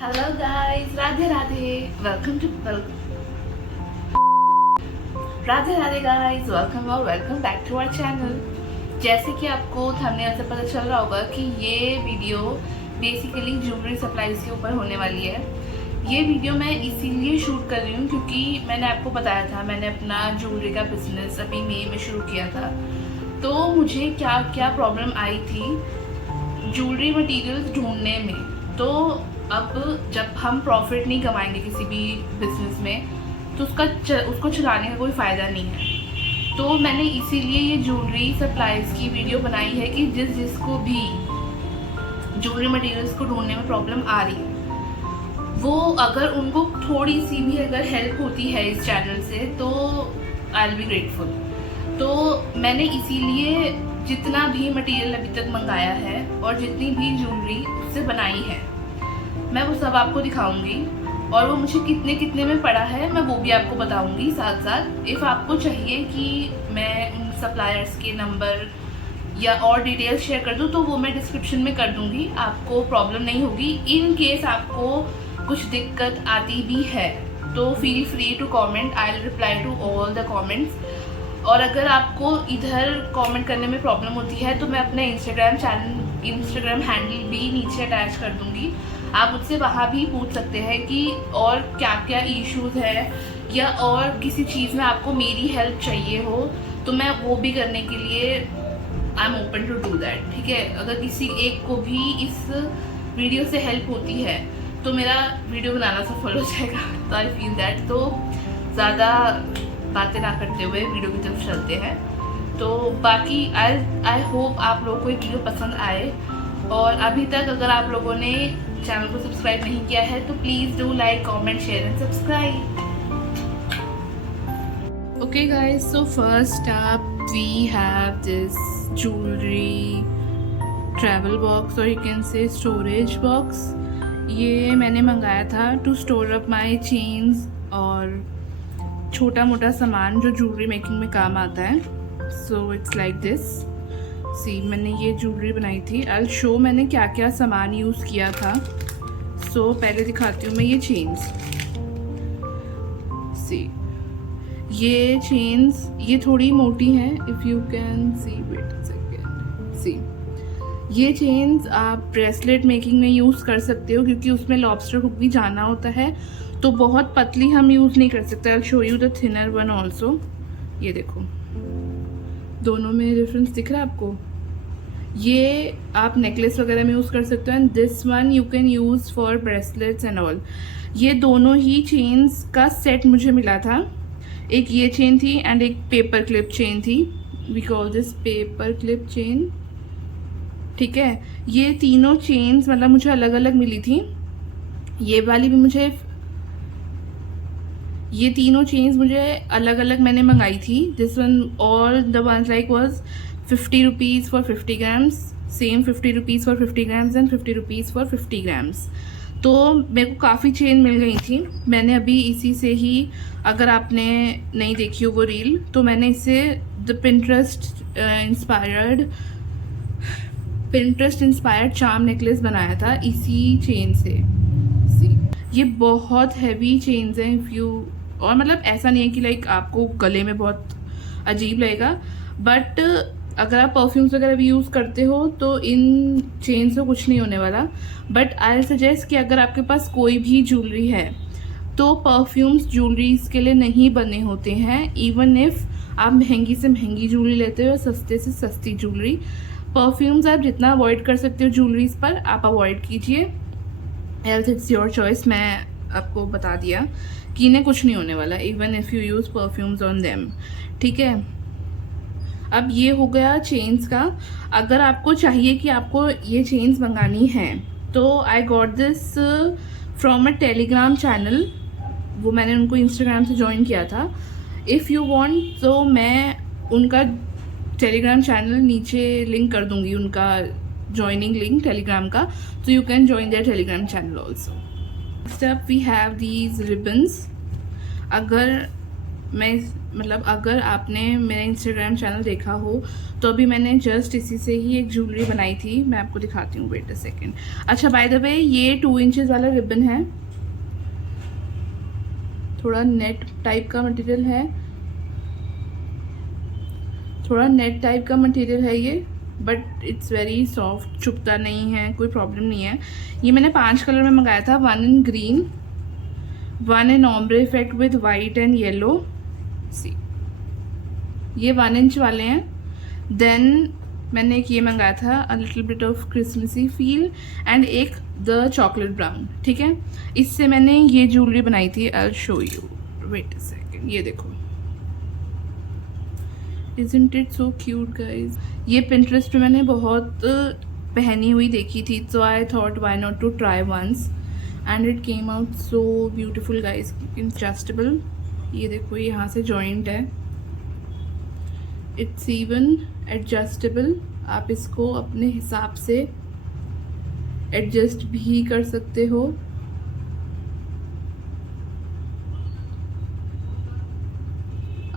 Hello guys, Radhe Radhe. Welcome to Radhe Radhe guys, welcome और welcome back to our channel. जैसे कि आपको थंबनेल से पता चल रहा होगा कि ये वीडियो बेसिकली ज्वेलरी सप्लाईज के ऊपर होने वाली है। ये वीडियो मैं इसीलिए शूट कर रही हूँ क्योंकि मैंने आपको बताया था मैंने अपना ज्वेलरी का बिजनेस अभी मई में शुरू किया था। तो मुझे क्या क्या प्रॉब्लम आई थी ज्वेलरी मटेरियल्स ढूंढने में। तो अब जब हम प्रॉफिट नहीं कमाएंगे किसी भी बिजनेस में तो उसको चलाने का कोई फ़ायदा नहीं है। तो मैंने इसीलिए ये ज्वेलरी सप्लाईज की वीडियो बनाई है कि जिसको भी ज्वेलरी मटेरियल्स को ढूंढने में प्रॉब्लम आ रही है वो अगर उनको थोड़ी सी भी अगर हेल्प होती है इस चैनल से तो आई विल बी ग्रेटफुल। तो मैंने इसीलिए जितना भी मटेरियल अभी तक मंगाया है और जितनी भी ज्वेलरी उससे बनाई है मैं वो सब आपको दिखाऊंगी और वो मुझे कितने कितने में पड़ा है मैं वो भी आपको बताऊंगी साथ साथ। इफ़ आपको चाहिए कि मैं उन सप्लायर्स के नंबर या और डिटेल्स शेयर कर दूँ तो वो मैं डिस्क्रिप्शन में कर दूंगी, आपको प्रॉब्लम नहीं होगी। इन केस आपको कुछ दिक्कत आती भी है तो feel free to comment, I will reply to all the comments. और अगर आपको इधर कमेंट करने में प्रॉब्लम होती है तो मैं अपना इंस्टाग्राम हैंडल भी नीचे अटैच कर दूंगी, आप मुझसे वहाँ भी पूछ सकते हैं कि और क्या क्या इश्यूज है या और किसी चीज़ में आपको मेरी हेल्प चाहिए हो तो मैं वो भी करने के लिए I am open to do that. ठीक है, अगर किसी एक को भी इस वीडियो से हेल्प होती है तो मेरा वीडियो बनाना सफल हो जाएगा। तो आई फील दैट। तो ज़्यादा बातें ना करते हुए वीडियो की तरफ चलते हैं। तो बाकी आई होप आप लोगों को ये वीडियो पसंद आए और अभी तक अगर आप लोगों ने चैनल को सब्सक्राइब नहीं किया है तो please do like, comment, share and subscribe. Okay guys, so first up we have this jewellery travel box और you can say storage box. ये मैंने मंगाया था to store up my chains और छोटा मोटा सामान जो ज्वेलरी मेकिंग में काम आता है। So it's like this. See मैंने ये ज्वेलरी बनाई थी। आई विल शो मैंने क्या क्या सामान यूज़ किया था। सो पहले दिखाती हूँ मैं ये चेन्स। सी ये चेन्स ये थोड़ी मोटी हैं, if you can see, wait a second. See ये चेन्स आप ब्रेसलेट मेकिंग में यूज़ कर सकते हो क्योंकि उसमें लॉबस्टर हुक भी जाना होता है तो बहुत पतली हम यूज़ नहीं कर सकते। I show you the thinner one also. ये देखो दोनों में डिफरेंस दिख रहा है आपको। ये आप नेकलेस वगैरह में यूज़ कर सकते हो and this one you can use for bracelets and all. ये दोनों ही चेन्स का सेट मुझे मिला था। एक ये चेन थी एंड एक पेपर क्लिप चेन थी। We call this paper clip chain. ठीक है, ये तीनों चेन्स मतलब मुझे अलग अलग मिली थी। ये वाली भी मुझे, ये तीनों चेन्स मुझे अलग अलग मैंने मंगाई थी। This one all the ones like was 50 rupees for 50 grams, same 50 rupees for 50 grams and 50 rupees for 50 grams. तो मेरे को काफ़ी चेन मिल गई थी। मैंने अभी इसी से ही, अगर आपने नहीं देखी हो वो रील, तो मैंने इससे the Pinterest inspired charm necklace बनाया था इसी चेन से। ये बहुत हैवी चेन्स हैं इफ़ यू, और मतलब ऐसा नहीं है कि लाइक आपको गले में बहुत अजीब लगेगा, बट अगर आप परफ्यूम्स वगैरह भी यूज़ करते हो तो इन चेन से कुछ नहीं होने वाला। बट आई सजेस्ट कि अगर आपके पास कोई भी ज्वेलरी है तो परफ्यूम्स ज्वेलरीज के लिए नहीं बने होते हैं। इवन इफ़ आप महंगी से महंगी ज्वेलरी लेते हो या सस्ते से सस्ती ज्वेलरी, परफ्यूम्स आप जितना अवॉइड कर सकते हो ज्वेलरीज पर आप अवॉइड कीजिए। Else it's your choice. मैं आपको बता दिया कि इन्हें कुछ नहीं होने वाला even if you use perfumes on them. ठीक है, अब ये हो गया चेन्स का। अगर आपको चाहिए कि आपको ये चेन्स मंगानी है तो I got this from a Telegram channel. वो मैंने उनको इंस्टाग्राम से ज्वाइन किया था। इफ़ यू वांट तो मैं उनका टेलीग्राम चैनल नीचे लिंक कर दूंगी, उनका ज्वाइनिंग लिंक टेलीग्राम का, so you can join their telegram channel also. Next up we have these ribbons। अगर मैं मतलब अगर आपने मेरा इंस्टाग्राम चैनल देखा हो तो अभी मैंने जस्ट इसी से ही एक ज्वेलरी बनाई थी, मैं आपको दिखाती हूँ, वेट अ सेकेंड। अच्छा, बाय द वे ये 2 इंचेस वाला रिबन है, थोड़ा नेट टाइप का मटेरियल है, थोड़ा नेट टाइप का मटेरियल है ये, बट इट्स वेरी सॉफ्ट, चुभता नहीं है, कोई प्रॉब्लम नहीं है। ये मैंने 5 कलर में मंगाया था, 1 in green, 1 in ombre effect with white and yellow, see ये 1 इंच वाले हैं। देन मैंने एक ये मंगाया था, a little bit of Christmassy feel, and एक द चॉकलेट ब्राउन, ठीक है। इससे मैंने ये ज्वेलरी बनाई थी, I will show you, wait a second, ये देखो, Isn't it so cute guys? ये Pinterest पे मैंने बहुत पहनी हुई देखी थी, so I thought why not to try once and it came out so beautiful guys. Adjustable, ये देखो यहाँ से joint है, it's even adjustable, आप इसको अपने हिसाब से adjust भी कर सकते हो।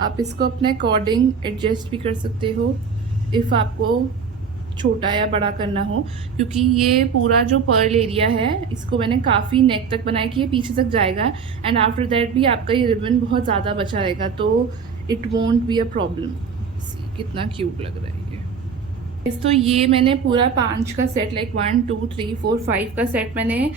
आप इसको अपने अकॉर्डिंग एडजस्ट भी कर सकते हो इफ़ आपको छोटा या बड़ा करना हो, क्योंकि ये पूरा जो पर्ल एरिया है इसको मैंने काफ़ी नेक तक बनाया कि ये पीछे तक जाएगा, एंड आफ्टर दैट भी आपका ये रिबन बहुत ज़्यादा बचा रहेगा, तो it won't be a problem. कितना क्यूट लग रहा है ये। तो ये मैंने पूरा 5 का सेट, लाइक 1 2 3 4 5 का सेट मैंने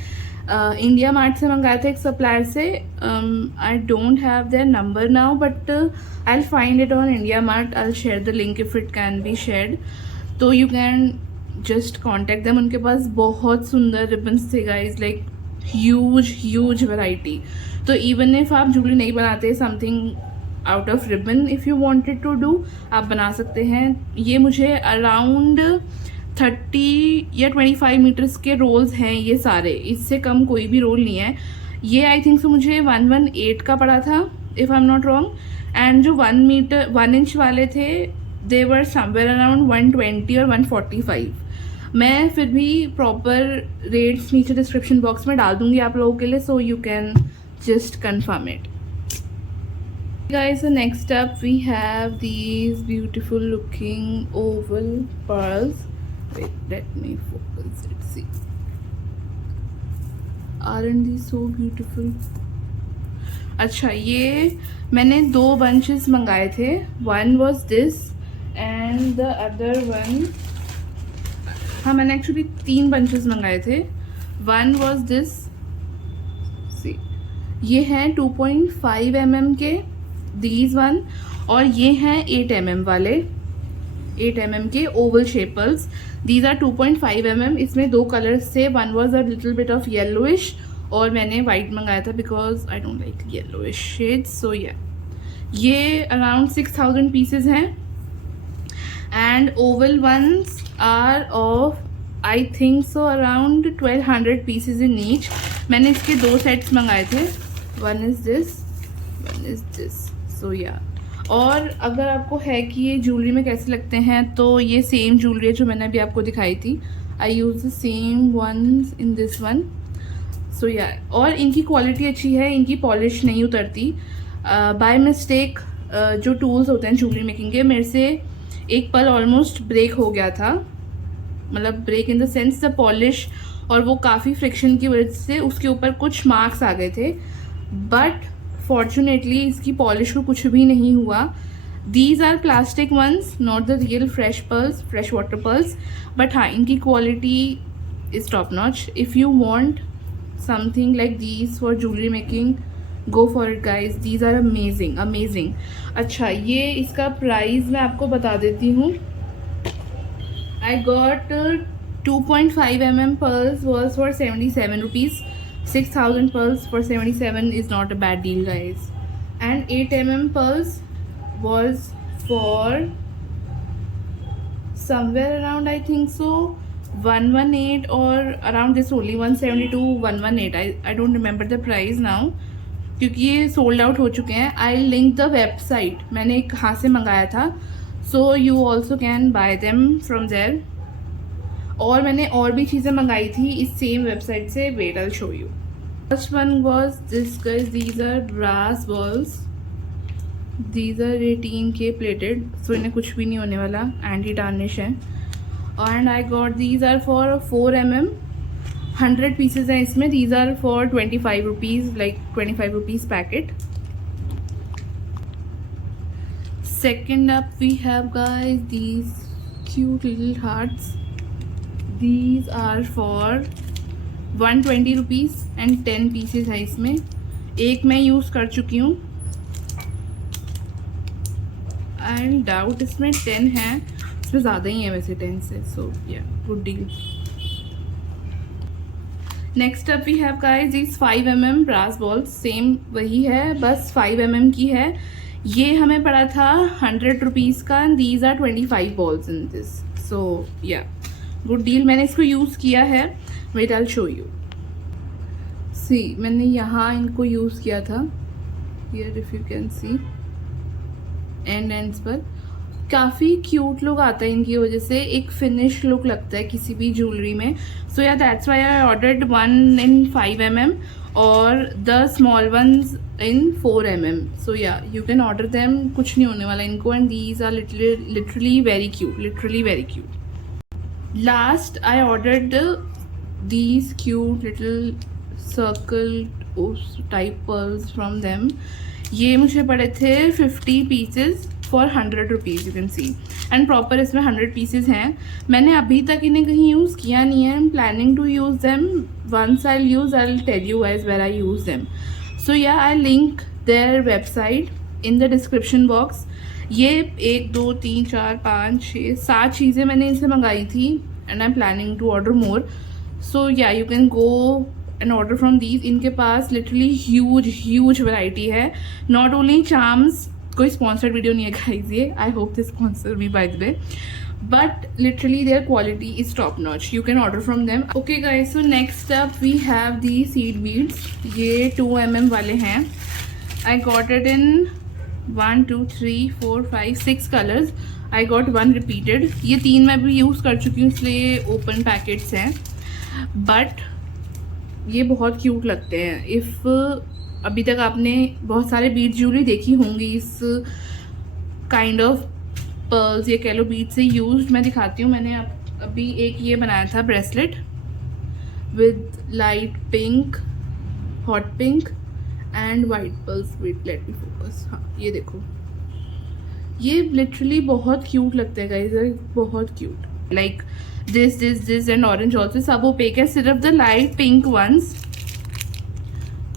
इंडिया मार्ट से मंगाया था एक सप्लायर से। I don't have their number now, but I will find it on IndiaMART, I will share the link if it can be shared, तो you can just contact them. उनके पास बहुत सुंदर रिबन्स थे guys, like huge variety. तो even if आप jewellery नहीं बनाते, something out of ribbon if you wanted to do, आप बना सकते हैं। ये मुझे अराउंड 30 या 25 मीटर्स के रोल्स हैं ये सारे, इससे कम कोई भी रोल नहीं है। ये आई थिंक सो मुझे 118 का पड़ा था if I am not wrong, and जो 1 इंच वाले थे दे वर समवेयर अराउंड 120 और 145। मैं फिर भी प्रॉपर रेट्स नीचे डिस्क्रिप्शन बॉक्स में डाल दूंगी आप लोगों के लिए, सो you can just confirm it guys. So next up we have these beautiful looking oval pearls. Wait, let me focus it. See, aren't these so beautiful? अच्छा, ये मैंने 2 bunches मंगाए थे, one was this and the other one, हाँ मैंने actually 3 bunches मंगाए थे, one was this, see ये हैं 2.5 mm के these one, और ये हैं 8 mm वाले, 8 mm के oval shapers, these are 2.5 mm। इसमें 2 कलर्स थे, one was a little bit of yellowish और मैंने वाइट मंगाया था because I don't like yellowish shades, so yeah ये अराउंड 6000 पीसेज हैं, and oval ones are of I think so around 1200 pieces in each. मैंने इसके 2 sets मंगाए थे, one is this, one is this, so yeah. और अगर आपको है कि ये ज्वेलरी में कैसे लगते हैं, तो ये सेम ज्वेलरी है जो मैंने अभी आपको दिखाई थी, I use the same ones in this one, so yeah. और इनकी क्वालिटी अच्छी है, इनकी पॉलिश नहीं उतरती। बाय मिस्टेक जो टूल्स होते हैं ज्वेलरी मेकिंग के, मेरे से एक पल ऑलमोस्ट ब्रेक हो गया था, मतलब break in the sense the polish, और वो काफ़ी फ्रिक्शन की वजह से उसके ऊपर कुछ मार्क्स आ गए थे, बट फॉर्चुनेटली इसकी पॉलिश को कुछ भी नहीं हुआ। These are plastic ones, not the real fresh pearls, fresh water pearls, but हाँ इनकी quality is top notch. If you want something like these for jewellery making, go for it guys, these are amazing amazing. अच्छा, ये इसका price मैं आपको बता देती हूँ। I got 2.5 mm pearls was for 77 rupees. 6000 pearls for 77 is not a bad deal guys, and 8 mm pearls was for somewhere around I think so 118 or around this only, 172 118, I don't remember the price now क्योंकि ये sold out हो चुके हैं। I link the website, मैंने कहाँ से मंगाया था, so you also can buy them from there. और मैंने और भी चीज़ें मंगाई थी इस सेम वेबसाइट से, wait I will show you. First one was this guys, these are brass balls, these are 18K plated, so इन्हें कुछ भी नहीं होने वाला, एंटी टार्निश है। And I got these are for 4 mm, 100 pieces हैं इसमें। These are for 25 rupees, like 25 rupees packet. Second up we have guys these cute little hearts. These are for 120 rupees and 10 pieces है इसमें। एक मैं use कर चुकी हूँ and doubt इसमें 10 है, इसमें ज़्यादा ही है वैसे 10 से, so yeah good deal. Next up we have guys this 5 mm brass balls, same वही है बस 5 mm की है। ये हमें पड़ा था 100 रुपीज़ का and these are 25 balls in this, so yeah good deal. मैंने इसको यूज़ किया है, wait I will show you. See मैंने यहाँ इनको यूज़ किया था, here if you can see ends पर काफ़ी क्यूट लुक आता है इनकी वजह से, एक फिनिश लुक लगता है किसी भी ज्वेलरी में। सो या that's why I ordered 1 in 5 mm और the small once in 4 mm. So yeah, you can order them, कुछ नहीं होने वाला इनको, and these are literally very cute, literally very cute. Last I ordered these cute little circle type pearls from them. ये मुझे पड़े थे 50 pieces for 100 rupees, you can C, and proper इसमें 100 पीसेज हैं। मैंने अभी तक इन्हें कहीं यूज़ किया नहीं है, I am planning to use them, once I use I will tell you guys where I use them. So yeah I link their website in the description box. ये 1 2 3 4 5 6 7 चीज़ें मैंने इनसे मंगाई थी and I am planning to order more, so yeah you can go and order from these. इनके पास literally huge variety है, not only charms, कोई स्पॉन्सर्ड वीडियो नहीं है गाइस ये, I hope this sponsor me by the way, but literally their quality is top notch, you can order from them. Okay guys, so next up we have the seed beads, ये 2 mm वाले हैं। I got it in 1 2 3 4 5 6 colours, I got 1 repeated. ये 3 मैं भी use कर चुकी हूँ इसलिए ओपन पैकेट्स हैं, बट ये बहुत क्यूट लगते हैं। इफ़ अभी तक आपने बहुत सारे बीड ज्वेलरी देखी होंगी इस काइंड ऑफ पर्ल्स, ये कह लो बीड से यूज्ड, मैं दिखाती हूँ। मैंने अभी एक ये बनाया था bracelet with light pink, hot pink and white pearls. Wait let me focus, हाँ ये देखो, ये लिटरली बहुत क्यूट लगता है गाइस, बहुत cute, like this and orange also, सब ओपेक है, सिर्फ the light pink ones.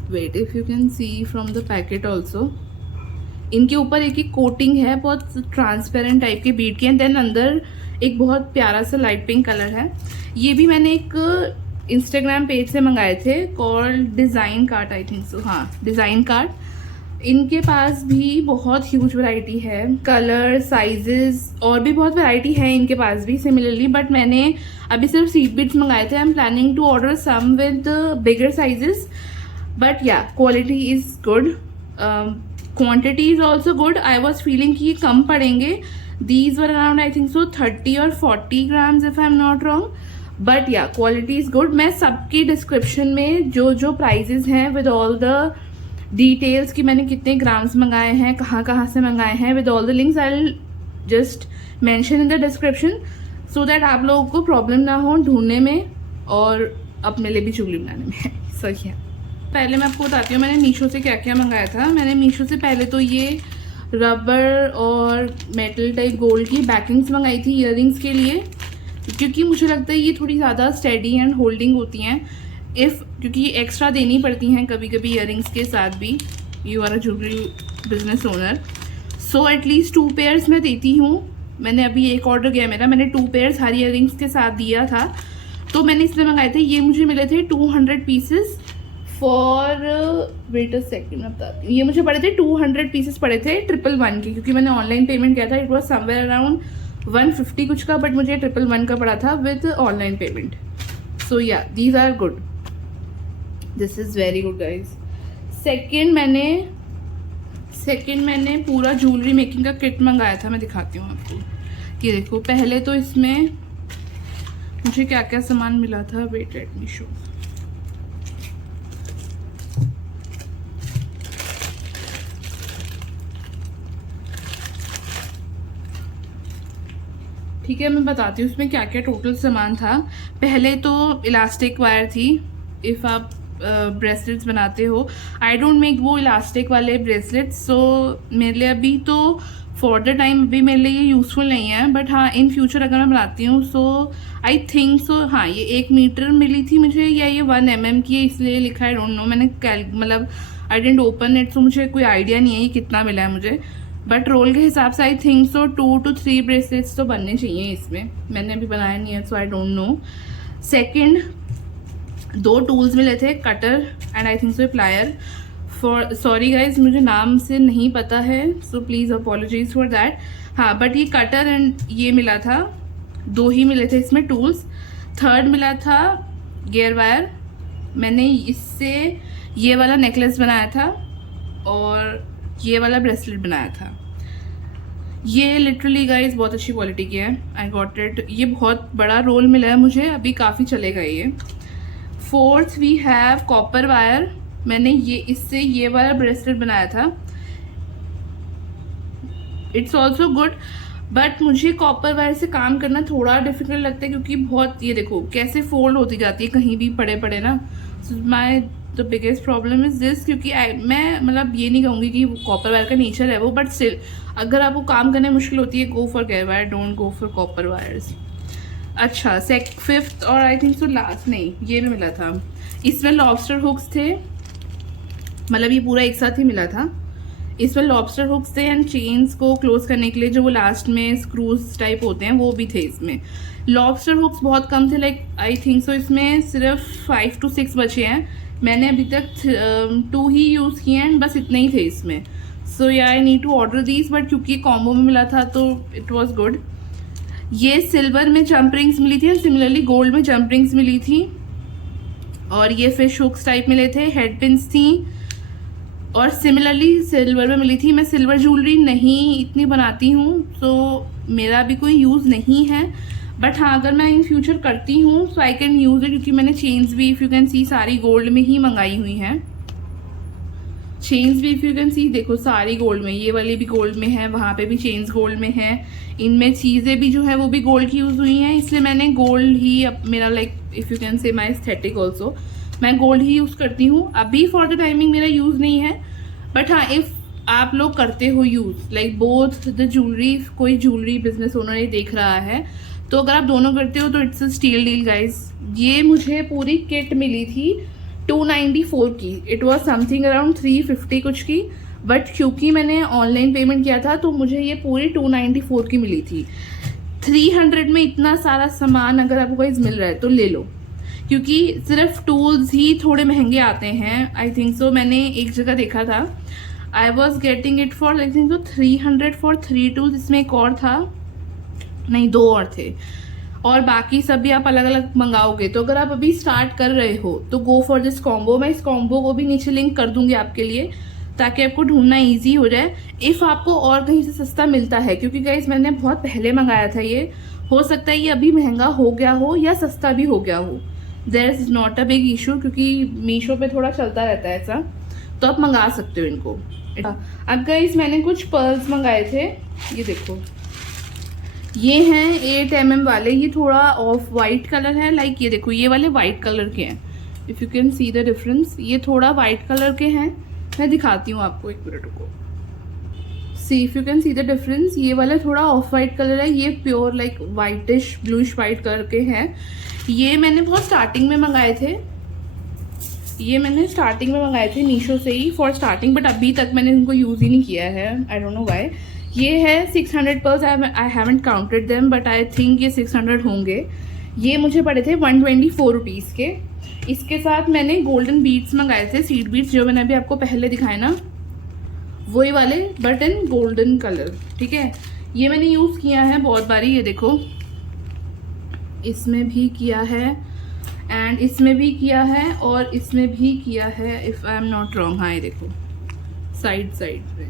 Wait if you can see from the packet also, इनके ऊपर एक कोटिंग है बहुत ट्रांसपेरेंट टाइप के बीड के, एंड देन अंदर एक बहुत प्यारा सा लाइट पिंक कलर है। ये भी मैंने एक इंस्टाग्राम पेज से मंगाए थे, कॉल्ड डिज़ाइन कार्ट, आई थिंक सो, हाँ डिज़ाइन कार्ट। इनके पास भी बहुत ह्यूज वैरायटी है, कलर साइजेस और भी बहुत वैरायटी है इनके पास भी सिमिलरली, बट मैंने अभी सिर्फ सीड बीड्स मंगाए थे। I am planning to order some with bigger sizes, but yeah, quality is good, quantity is also good. I was feeling कि ये कम पड़ेंगे, these were around I think so 30 or 40 grams if I'm not wrong, but yeah, quality is good. मैं सबकी description में जो prices हैं with all the details कि मैंने कितने ग्राम्स मंगाए हैं, कहाँ से मंगाए हैं, with all the links I'll just mention in the description so that आप लोगों को प्रॉब्लम ना हो ढूंढने में और अपने लिए भी ज्वेलरी बनाने में। सही है, पहले मैं आपको बताती हूँ मैंने मीशो से क्या क्या मंगाया था। मैंने मीशो से पहले तो ये रबर और मेटल टाइप गोल्ड की बैकिंग्स मंगाई थी ईयररिंग्स के लिए, क्योंकि मुझे लगता है ये थोड़ी ज़्यादा स्टेडी एंड होल्डिंग होती हैं, क्योंकि ये एक्स्ट्रा देनी पड़ती हैं कभी कभी ईयररिंग्स के साथ भी, you are a jewellery business owner, so at least 2 pairs मैं देती हूँ। मैंने अभी एक ऑर्डर गया मेरा, मैंने 2 पेयर्स हर ईयररिंग्स के साथ दिया था, तो मैंने इसलिए मंगाए थे। ये मुझे मिले थे 200 pieces for, wait a second मैं बताती हूँ, ये मुझे पड़े थे 200 पीसेस पड़े थे 111 के, क्योंकि मैंने ऑनलाइन पेमेंट किया था, इट वॉज समवेयर अराउंड 150 कुछ का, बट मुझे 111 का पड़ा था with online payment. So yeah these are good, this is very good guys. Second मैंने पूरा ज्वेलरी मेकिंग का किट मंगाया था, मैं दिखाती हूँ आपको। ये देखो, पहले तो इसमें मुझे क्या क्या सामान मिला था, वेट लेट मी शो। ठीक है, मैं बताती हूँ उसमें क्या क्या टोटल सामान था। पहले तो इलास्टिक वायर थी। इफ़ आप ब्रेसलेट्स बनाते हो, आई डोंट मेक वो इलास्टिक वाले ब्रेसलेट्स, सो मेरे लिए अभी तो फॉर द टाइम अभी मेरे लिए ये यूज़फुल नहीं है, बट हाँ इन फ्यूचर अगर मैं बनाती हूँ सो आई थिंक सो। हाँ, ये 1 मीटर मिली थी मुझे, या ये 1 mm की है इसलिए लिखा है, डोंट नो। मैंने मतलब आई डेंट ओपन इट, सो मुझे कोई आइडिया नहीं है ये कितना मिला है मुझे, बट रोल के हिसाब से I think so 2 to 3 bracelets तो बनने चाहिए इसमें। मैंने अभी बनाया नहीं है so I don't know. Second, 2 tools मिले थे, cutter and I think so plier. For sorry guys, मुझे नाम से नहीं पता है, so please apologies for that. हाँ, बट ये कटर एंड ये मिला था, 2 ही मिले थे इसमें टूल्स। थर्ड मिला था गियर वायर। मैंने इससे ये वाला नेकलेस बनाया था और ये वाला ब्रेसलेट बनाया था। ये लिटरली गाइज बहुत अच्छी क्वालिटी की है, आई गॉट इट। ये बहुत बड़ा रोल मिला है मुझे, अभी काफ़ी चलेगा ये। Fourth we have copper wire. मैंने इससे ये वाला ब्रेसलेट बनाया था। इट्स ऑल्सो गुड, बट मुझे कॉपर वायर से काम करना थोड़ा डिफिकल्ट लगता है क्योंकि बहुत, ये देखो कैसे फोल्ड होती जाती है कहीं भी पड़े पड़े ना। My the biggest problem is this, क्योंकि मैं मतलब ये नहीं कहूँगी कि कॉपर वायर का नेचर है वो, बट स्टिल अगर आपको काम करने में मुश्किल होती है, go for gear wire, don't go for copper wires. अच्छा, फिफ्थ और आई थिंक सो लास्ट, नहीं ये भी मिला था, इसमें लॉबस्टर हुक्स थे, मतलब ये पूरा एक साथ ही मिला था। इसमें लॉबस्टर हुक्स थे एंड चेन्स को क्लोज करने के लिए जो वो लास्ट में स्क्रूज टाइप होते हैं वो भी थे इसमें। लॉबस्टर हुक्स बहुत कम थे, लाइक आई थिंक सो इसमें सिर्फ 5 to 6 बचे हैं। मैंने अभी तक 2 ही यूज़ किए हैं, बस इतने ही थे इसमें। So yeah I need to order these, but क्योंकि कॉम्बो में मिला था तो इट वॉज गुड। ये सिल्वर में जंप रिंग्स मिली थी, सिमिलरली गोल्ड में जंप रिंग्स मिली थी, और ये फिश हुक्स टाइप मिले थे, हेड पिन्स थी, और सिमिलरली सिल्वर में मिली थी। मैं सिल्वर ज्वेलरी नहीं इतनी बनाती हूँ, तो मेरा भी कोई यूज़ नहीं है, बट हाँ अगर मैं इन फ्यूचर करती हूँ सो आई कैन यूज़ इट, क्योंकि मैंने चेन्स भी इफ़ यू कैन सी सारी गोल्ड में ही मंगाई हुई हैं। चेन्स भी इफ़ यू कैन सी देखो सारी गोल्ड में, ये वाली भी गोल्ड में है, वहाँ पे भी चेन्स गोल्ड में है, इनमें चीज़ें भी जो है वो भी गोल्ड की यूज़ हुई हैं, इसलिए मैंने गोल्ड ही मेरा लाइक इफ़ यू कैन से माई एस्थेटिक ऑल्सो, मैं गोल्ड ही यूज़ करती हूँ। अभी फॉर द टाइमिंग मेरा यूज़ नहीं है, बट हाँ इफ़ आप लोग करते हो use like both the jewellery, कोई ज्वेलरी बिजनेस ओनर ये देख रहा है तो अगर आप दोनों करते हो तो it's a steal deal guys. ये मुझे पूरी किट मिली थी 294 की, इट वॉज समथिंग अराउंड 350 कुछ की, बट क्योंकि मैंने ऑनलाइन पेमेंट किया था तो मुझे ये पूरी 294 की मिली थी। 300 में इतना सारा सामान अगर आपको गाइज मिल रहा है तो ले लो, क्योंकि सिर्फ टूल्स ही थोड़े महंगे आते हैं। आई थिंक सो मैंने एक जगह देखा था, I was getting it for I think so 300 for 3 tools. इसमें एक और था, नहीं 2 और थे, और बाकी सब भी आप अलग अलग मंगाओगे। तो अगर आप अभी स्टार्ट कर रहे हो तो गो फॉर दिस कॉम्बो। मैं इस कॉम्बो को भी नीचे लिंक कर दूंगी आपके लिए, ताकि आपको ढूंढना ईजी हो जाए इफ़ आपको और कहीं से सस्ता मिलता है, क्योंकि गाइस मैंने बहुत पहले मंगाया था ये, हो सकता है ये अभी महंगा हो गया हो या सस्ता भी हो गया हो, there is not a big issue, क्योंकि मीशो पे थोड़ा चलता रहता है ऐसा, तो आप मंगा सकते हो इनको। अब गाइस मैंने कुछ पर्ल्स मंगाए थे, ये देखो ये हैं 8 mm वाले, ये थोड़ा ऑफ वाइट कलर है, लाइक ये देखो ये वाले वाइट कलर के हैं, if you can see the difference, ये थोड़ा वाइट कलर के हैं, मैं दिखाती हूँ आपको, एक मिनट को। See if you can see the difference, ये वाला थोड़ा ऑफ वाइट कलर है, ये pure like whitish bluish white colour के हैं। ये मैंने बहुत स्टार्टिंग में मंगाए थे, ये मैंने स्टार्टिंग में मंगाए थे मीशो से ही फॉर स्टार्टिंग, बट अभी तक मैंने इनको यूज़ ही नहीं किया है, आई डोंट नो व्हाई। ये है 600 pearls, I haven't counted them, but I think ये 600 होंगे। ये मुझे पड़े थे 124 रुपीज़ के। इसके साथ मैंने गोल्डन बीड्स मंगाए थे, सीड बीड्स, जो मैंने अभी आपको पहले दिखाए ना वही वाले, बट इन गोल्डन कलर, ठीक है। ये मैंने यूज़ किया है बहुत बारी, ये देखो इसमें भी किया है एंड इसमें भी किया है और इसमें भी किया है, if I am not wrong. हाँ ये देखो साइड पे,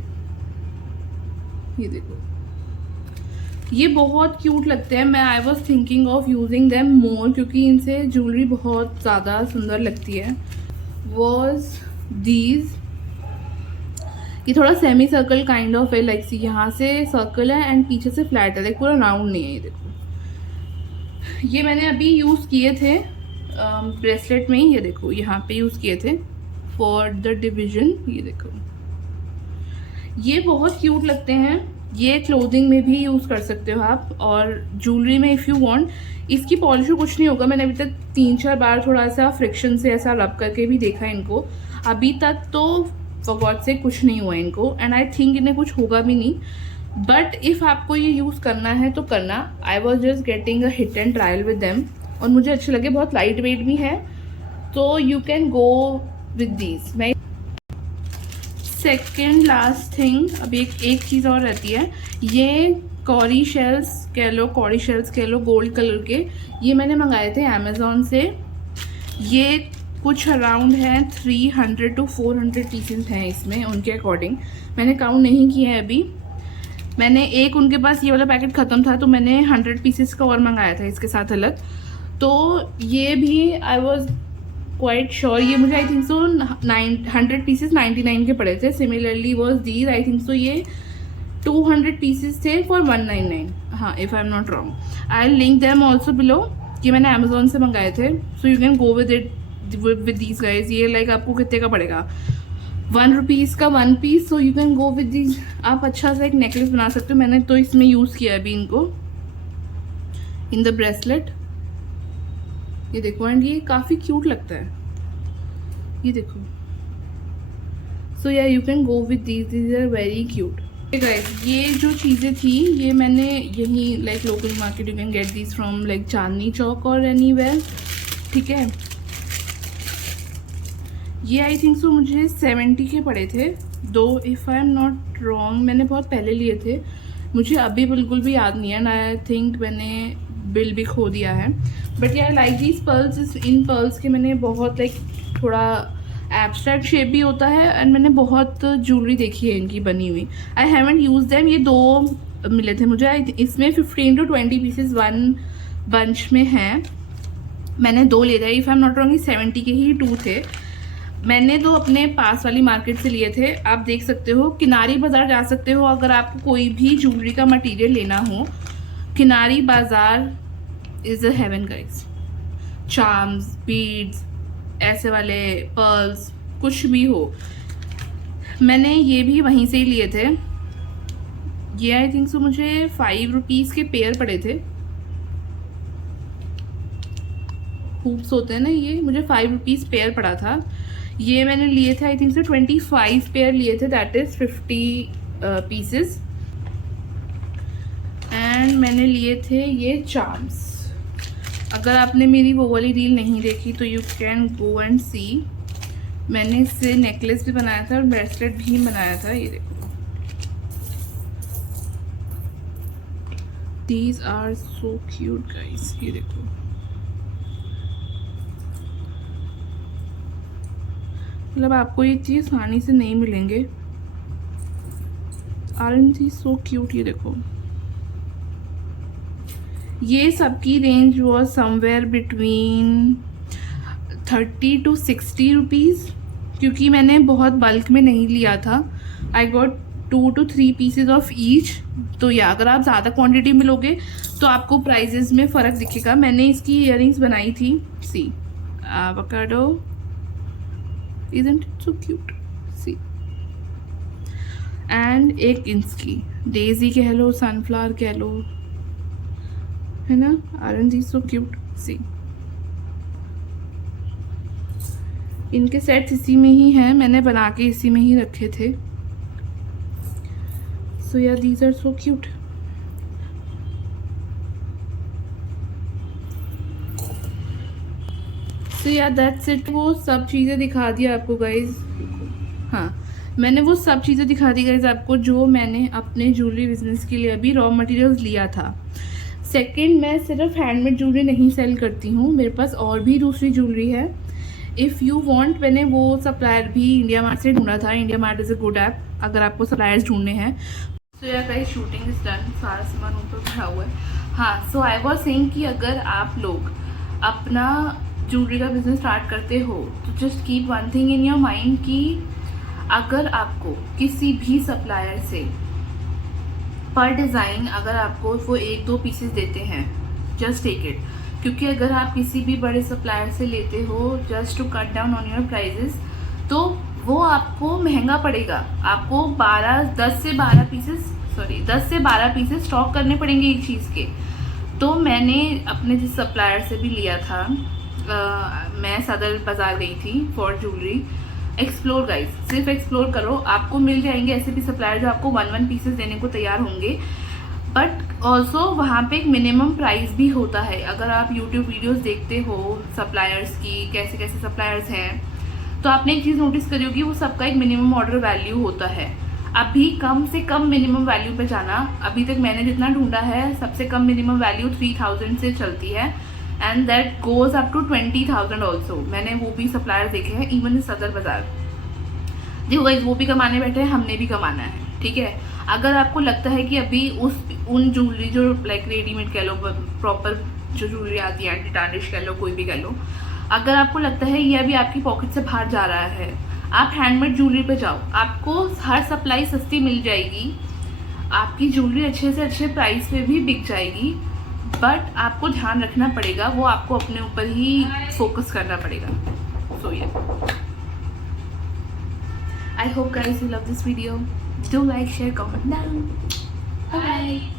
ये देखो ये बहुत क्यूट लगते हैं। मैं I was thinking of using them more, क्योंकि इनसे ज्वेलरी बहुत ज़्यादा सुंदर लगती है। वॉज दीज, ये थोड़ा सेमी सर्कल काइंड ऑफ है, लाइक सी यहाँ से सर्कल है एंड पीछे से फ्लैट है, लाइक पूरा राउंड नहीं है, ये देखो ये मैंने अभी यूज़ किए थे ब्रेसलेट में ही, ये देखो यहाँ पे यूज़ किए थे फॉर द डिवीजन। ये देखो, ये बहुत क्यूट लगते हैं। ये क्लोथिंग में भी यूज़ कर सकते हो आप, और ज्वेलरी में इफ़ यू वांट। इसकी पॉलिश कुछ नहीं होगा। मैंने अभी तक 3-4 बार थोड़ा सा फ्रिक्शन से ऐसा रब करके भी देखा इनको, अभी तक तो फॉर गॉड से कुछ नहीं हुआ इनको, एंड आई थिंक इन्हें कुछ होगा भी नहीं। बट इफ़ आपको ये यूज़ करना है तो करना। I was just getting a hit and trial with them, और मुझे अच्छे लगे। बहुत लाइट वेट भी है, तो you can go with these. मैं सेकेंड लास्ट थिंग, अब एक चीज़ और रहती है। ये कॉरी शेल्स कह लो, गोल्ड कलर के। ये मैंने मंगाए थे अमेज़ॉन से। ये कुछ अराउंड है 300 to 400 पीसेस हैं इसमें, उनके अकॉर्डिंग। मैंने काउंट नहीं किया है अभी। मैंने एक, उनके पास ये वाला पैकेट ख़त्म था तो मैंने 100 पीसेस का और मंगाया था इसके साथ अलग। तो ये भी आई वॉज क्वाइट श्योर, ये मुझे आई थिंक सो 100 पीसेस 99 के पड़े थे। Similarly was these, I think so ये 200 पीसेस थे फॉर 199। हाँ, if I am not wrong. I link them also below. ये मैंने अमेजोन से मंगाए थे, so you can go with it with these guys. ये लाइक आपको कितने का पड़ेगा? 1 रुपीज़ का 1 पीस। So you can go with these. आप अच्छा सा एक नेकलेस बना सकते हो। मैंने तो इसमें यूज़ किया अभी इनको इन द ब्रेसलेट। ये देखो, एंड ये काफ़ी क्यूट लगता है, ये देखो। So yeah you can go with these are very cute guys. ये जो चीज़ें थी ये मैंने यहीं like local market, you can get these from like Chandni Chowk और एनीवेयर, ठीक है। ये आई थिंक सो मुझे 70 के पड़े थे, दो if I am not wrong. मैंने बहुत पहले लिए थे, मुझे अभी बिल्कुल भी याद नहीं है, एंड आई थिंक मैंने बिल भी खो दिया है। बट यार like these pearls, in pearls के मैंने बहुत लाइक थोड़ा एब्स्ट्रैक्ट शेप भी होता है, एंड मैंने बहुत ज्वेलरी देखी है इनकी बनी हुई। I haven't use them. ये 2 मिले थे मुझे, इसमें 15 to 20 पीसेस 1 बंच में हैं। मैंने 2 लिए थे, if I am not wrong 70 के ही 2 थे। मैंने 2 अपने पास वाली मार्केट से लिए थे। आप देख सकते हो, किनारी बाज़ार जा सकते हो अगर आपको कोई भी ज्वेलरी का मटेरियल लेना हो। Kinari Bazaar is a heaven guys. Charms, beads, ऐसे वाले पर्ल्स, कुछ भी हो। मैंने ये भी वहीं से ही लिए थे। ये आई थिंक सो मुझे 5 रुपीज़ के पेयर पड़े थे। हूप्स होते हैं ना, ये मुझे 5 रुपीज़ पेयर पड़ा था। ये मैंने लिए थे आई थिंक सो 25 पेयर लिए थे, दैट इज़ 50 पीसेस। एंड मैंने लिए थे ये चार्म्स। अगर आपने मेरी वो वाली रील नहीं देखी तो यू कैन गो एंड सी। मैंने इससे नेकलेस भी बनाया था और ब्रेसलेट भी बनाया था। ये देखो, these are so cute guys. ये देखो, मतलब आपको ये चीज़ आसानी से नहीं मिलेंगे। आरएनएस दी सो क्यूट। ये देखो, ये सबकी range was somewhere between 30 to 60 rupees, क्योंकि मैंने बहुत बल्क में नहीं लिया था। I got 2 to 3 pieces of each. तो या अगर आप ज़्यादा क्वांटिटी में लोगे तो आपको प्राइजेस में फ़र्क दिखेगा। मैंने इसकी इयररिंग्स बनाई थी, सी avocado, isn't it so cute, see। And एक इसकी डेजी कह लो, सनफ्लावर कह लो, है ना। आरएन जी सो क्यूट, सी। इनके सेट्स इसी में ही हैं, मैंने बना के इसी में ही रखे थे। सो yeah these are so cute. सो या दैट्स इट। वो सब चीज़ें दिखा दिया आपको गाइज। हाँ, मैंने वो सब चीज़ें दिखा दी गाइज आपको जो मैंने अपने ज्वेलरी बिजनेस के लिए अभी रॉ मटेरियल्स लिया था। सेकंड, मैं सिर्फ हैंडमेड ज्वेलरी नहीं सेल करती हूँ, मेरे पास और भी दूसरी ज्वेलरी है। इफ़ यू वांट, मैंने वो सप्लायर भी इंडिया मार्ट से ढूंढा था। India mart is a good app अगर आपको सप्लायर्स ढूंढने हैं। सो यार गाइस, शूटिंग इज डन, सारा सामान ऊपर खड़ा हुआ है। हाँ, सो आई वाज सेइंग कि अगर आप लोग अपना ज्वेलरी का बिजनेस स्टार्ट करते हो तो just keep one thing in your mind कि अगर आपको किसी भी सप्लायर से पर डिज़ाइन अगर आपको वो 1-2 पीसेस देते हैं, जस्ट टेक इट। क्योंकि अगर आप किसी भी बड़े सप्लायर से लेते हो just to cut down on your prices, तो वो आपको महंगा पड़ेगा। आपको 10 से 12 पीसेस स्टॉक करने पड़ेंगे एक चीज़ के। तो मैंने अपने जिस सप्लायर से भी लिया था, मैं सदर बाज़ार गई थी फॉर ज्वेलरी। एक्सप्लोर गाइस, सिर्फ एक्सप्लोर करो, आपको मिल जाएंगे ऐसे भी सप्लायर जो आपको 1 पीसेस देने को तैयार होंगे। बट ऑल्सो वहाँ पे एक मिनिमम प्राइस भी होता है। अगर आप यूट्यूब वीडियोस देखते हो सप्लायर्स की, कैसे कैसे सप्लायर्स हैं, तो आपने एक चीज़ नोटिस करी होगी, वो सबका एक मिनिमम ऑर्डर वैल्यू होता है। अभी कम से कम मिनिमम वैल्यू पे जाना, अभी तक मैंने जितना ढूंढा है सबसे कम मिनिमम वैल्यू 3000 से चलती है, and that goes up to 20,000 also. मैंने वो भी सप्लायर देखे हैं इवन सदर बाज़ार। देखो गाइस, वो भी कमाने बैठे हैं, हमने भी कमाना है, ठीक है। अगर आपको लगता है कि अभी उन ज्वेलरी जो लाइक रेडीमेड कह लो, प्रॉपर जो ज्वेलरी आती है, एंटी टार्निश कह लो, कोई भी कह लो, अगर आपको लगता है ये अभी आपकी पॉकेट से बाहर जा रहा है, आप हैंडमेड ज्वेलरी पे जाओ, आपको हर सप्लाई सस्ती मिल जाएगी, आपकी ज्वेलरी अच्छे से अच्छे प्राइस पे भी बिक जाएगी। बट आपको ध्यान रखना पड़ेगा, वो आपको अपने ऊपर ही फोकस करना पड़ेगा। सो या I hope guys you love this video. Do like, share, comment down. Bye bye.